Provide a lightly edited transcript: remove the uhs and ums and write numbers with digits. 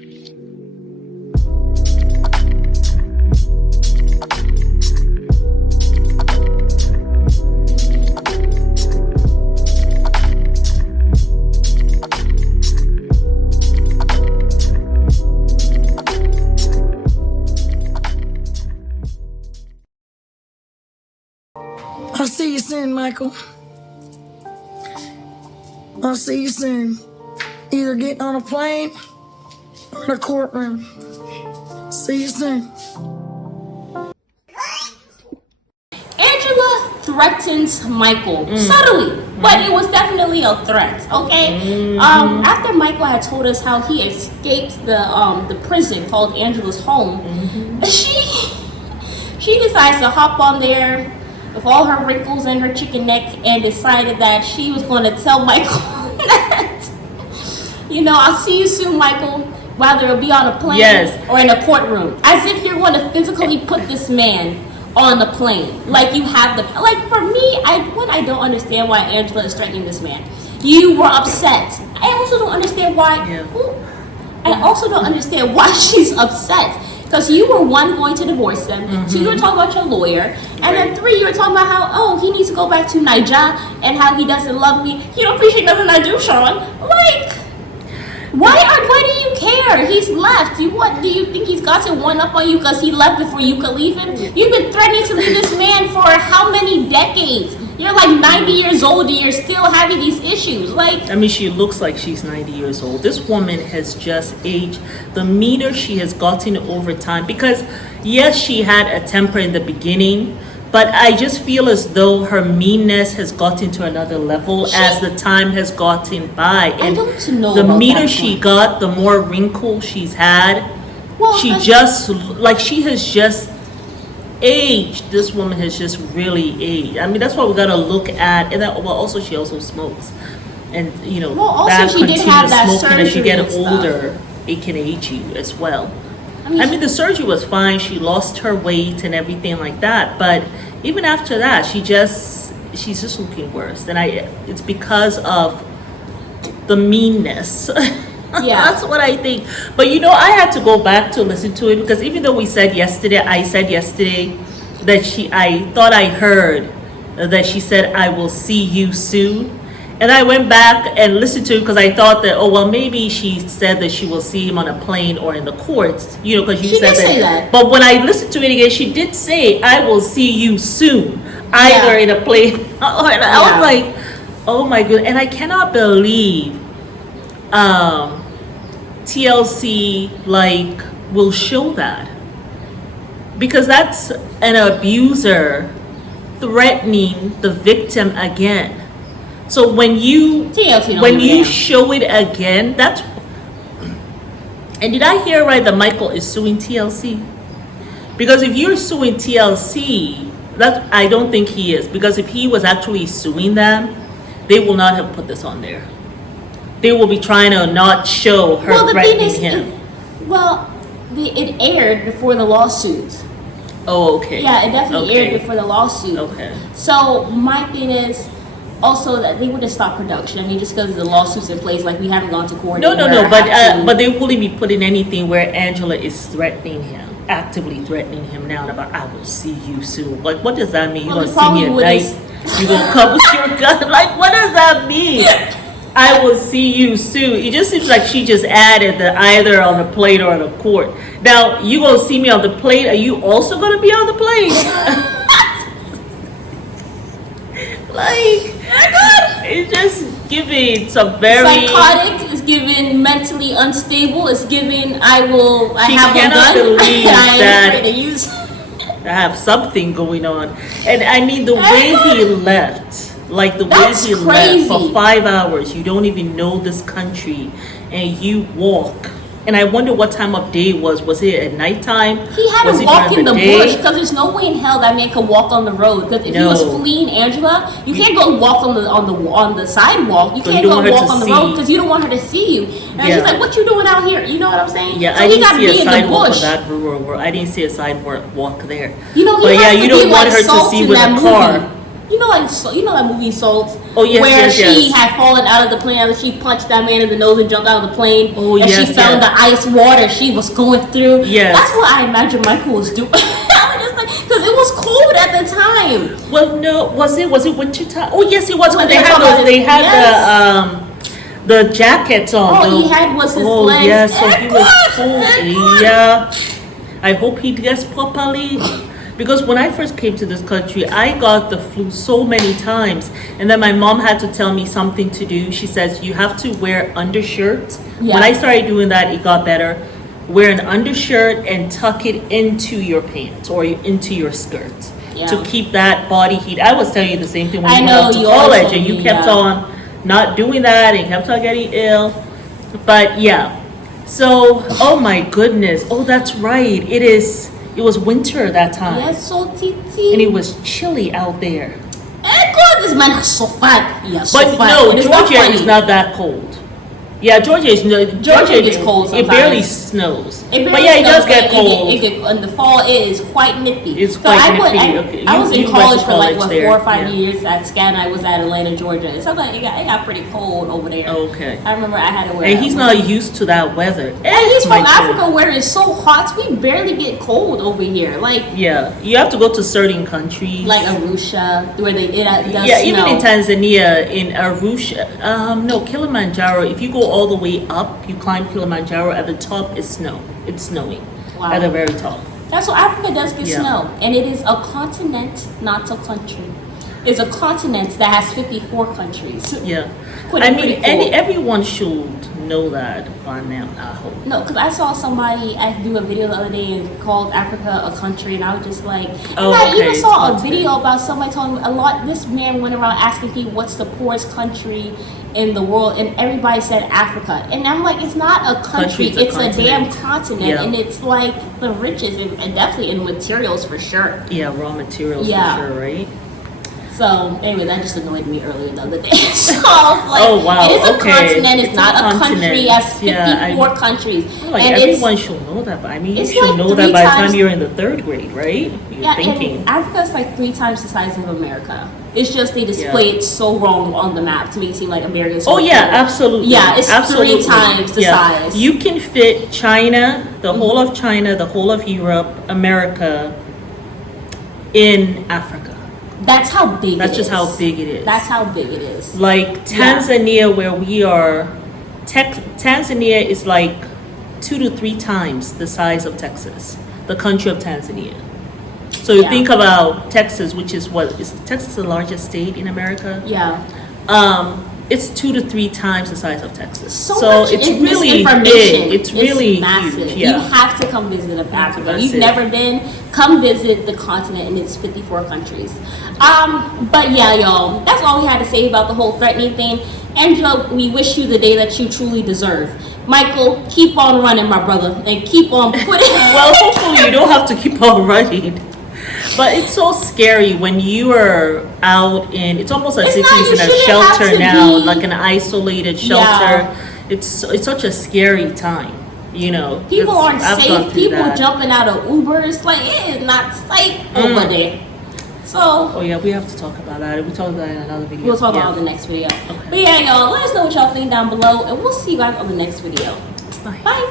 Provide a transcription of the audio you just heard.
I'll see you soon, Michael. I'll see you soon. Either getting on a plane or in a courtroom. See you soon. Angela threatens Michael subtly, but it was definitely a threat. Okay. After Michael had told us how he escaped the prison called Angela's home, she decides to hop on there with all her wrinkles and her chicken neck and decided that she was going to tell Michael that, I'll see you soon, Michael, whether it'll be on a plane or in a courtroom. As if you're going to physically put this man on a plane. Like you have for me, I don't understand why Angela is threatening this man. You were upset. I also don't understand why. She's upset. Because you were one, going to divorce them. Two, you were talking about your lawyer. And then three, you were talking about how, he needs to go back to Niger and how he doesn't love me. You don't appreciate nothing I do, Sean. Why do you care? He's left. Do you think he's gotten one up on you because he left before you could leave him? You've been threatening to leave this man for how many decades? You're like 90 years old and you're still having these issues. She looks like she's 90 years old. This woman has just aged. The meaner she has gotten over time. Because, yes, she had a temper in the beginning, but I just feel as though her meanness has gotten to another level as the time has gotten by. And the meaner she got, the more wrinkles she's had. She has just aged. This woman has just really aged. That's why we gotta look at, and also she also smokes, and she did have that surgery. As you get older, it can age you as well. The surgery was fine. She lost her weight and everything like that, but even after that, she's just looking worse. And it's because of the meanness. Yeah, that's what I think. But I had to go back to listen to it because even though I said yesterday that I thought I heard that she said, "I will see you soon." And I went back and listened to it because I thought that, maybe she said that she will see him on a plane or in the courts, because you said that. But when I listened to it again, she did say, "I will see you soon," either in a plane. I was like, oh my goodness. And I cannot believe TLC will show that, because that's an abuser threatening the victim again. So when you show it again, that's. And did I hear right that Michael is suing TLC? Because if you're suing TLC, I don't think he is, because if he was actually suing them, they will not have put this on there. They will be trying to not show her threatening him. It aired before the lawsuit. Oh, okay. Yeah, it definitely aired before the lawsuit. Okay. So my thing is also that they would have stopped production. Just because the lawsuit's in place, we haven't gone to court. No. But they wouldn't be putting anything where Angela is threatening him, actively threatening him now about, "I will see you soon." What does that mean? You gonna see me at night? You gonna come with your gun? What does that mean? "I will see you soon." It just seems like she just added the either on the plane or on a court. Now, you gonna see me on the plane? Are you also gonna be on the plane? It's just giving some very psychotic. It's giving mentally unstable. It's giving I have a gun. Believe that to use. I have something going on. And the way he left. That's way he crazy. left for 5 hours, you don't even know this country, and you walk. And I wonder what time of day it was. Was it at nighttime? He had to walk in the bush because there's no way in hell that man could walk on the road. Because if he was fleeing Angela, you can't go walk on the sidewalk. You can't go walk on the road because you don't want her to see you. And she's like, "What you doing out here?" You know what I'm saying? Yeah, so I he didn't got to see be a in the sidewalk bush. on that rural world. I didn't see a sidewalk walk there. He but has you to don't be want her to Salt see in with that a car. movie. you know that movie Salt? Oh, yes, where yes, she yes. had fallen out of the plane and she punched that man in the nose and jumped out of the plane. Oh, and yes, she fell in yes. the ice water she was going through. Yes. That's what I imagine Michael was doing. Because it was cold at the time. Well, no, was it winter time? Oh, yes, it was. Well, They they're had talking about those. They it. had Yes. the jackets on. All though. he had was his Oh, legs. yeah, so he was cold. Good. Yeah. I hope he gets properly. Because when I first came to this country, I got the flu so many times. And then my mom had to tell me something to do. She says, you have to wear undershirts. Yeah. When I started doing that, it got better. Wear an undershirt and tuck it into your pants or into your skirt Yeah. to keep that body heat. I was telling you the same thing when I you went know, off to you always college told and you me, kept yeah. on not doing that and kept on getting ill. But yeah. So, oh my goodness. Oh, that's right. It was winter that time. Yes, so Titi. And it was chilly out there. God, this man is so fat. Yeah, so But fat. no, And it's not Georgia is funny. not that cold. Yeah, Georgia gets cold It barely sometimes. snows. It But yeah, it does get cold. In the fall, it is quite nippy. It's So quite I went- nippy. I, Okay. I was You in went college to for like college 4 or there, 5 yeah. years at SCAD. I was at Atlanta, Georgia. It's like it got pretty cold over there. Okay. I remember I had to wear. And he's not used to that weather. And he's from My Africa God. where it's so hot. We barely get cold over here. Like Yeah, you have to go to certain countries. Arusha, where it does Yeah, snow. even in Tanzania, in Arusha, no, Kilimanjaro, if you go all the way up, you climb Kilimanjaro, at the top is snow. It's snowing Wow. at the very top. That's what Africa does get Yeah. snow, and it is a continent, not a country. It's a continent that has 54 countries. Yeah. Pretty- I mean, pretty cool. everyone should know that by now, I hope. No, because I saw somebody do a video the other day and called Africa a country, and I was just like, Oh, and I even okay, saw a that's video about somebody telling me a lot. This man went around asking people what's the poorest country in the world, and everybody said Africa. And I'm like, it's not a country, Country's a it's a damn continent. continent, Yeah. and it's like the richest, and definitely in materials for sure. Yeah, raw materials Yeah. for sure, right? So anyway, that just annoyed me earlier the other day. So I was like, Oh, wow, it is a okay. continent. It's It's not a a country. continent. It has 54 Yeah, countries, Like and everyone should know that, but I mean, you it's should like know 3 that by the times- time you're in the 3rd grade, right? You're yeah, thinking. and Africa is like 3 times the size of America. It's just they display it so wrong on the map to make it seem like America's. Oh yeah, absolutely. Yeah, it's absolutely. 3 times the size. You can fit China, the whole of China, the whole of Europe, America, in Africa. That's how big. That's it just is. how big it is. That's how big it is. Like Tanzania, where we are, Tanzania is like 2 to 3 times the size of Texas, the country of Tanzania. So you Yeah. think about Texas, which is is Texas the largest state in America? Yeah. It's 2 to 3 times the size of Texas. So much it's really misinformation. big. It's really massive. huge. Yeah. You have to come visit Africa. That's You've it. never been. Come visit the continent and its 54 countries. But yeah, y'all, that's all we had to say about the whole threatening thing. Angela, we wish you the day that you truly deserve. Michael, keep on running, my brother, and keep on putting. Well, hopefully you don't have to keep on running. But it's so scary when you are out in, it's almost as It's if not- he's you in a shouldn't shelter have to now, be- like an isolated shelter. Yeah. It's such a scary time, you know. People It's- aren't I've gone safe. through People that. jumping out of Ubers. Like, it is not safe over there. So, Oh yeah, we have to talk about that. We talk about that in another video. we'll talk Yeah. about it in the next video. But yeah, y'all, let us know what y'all think down below, and we'll see you guys on the next video. Bye. Bye.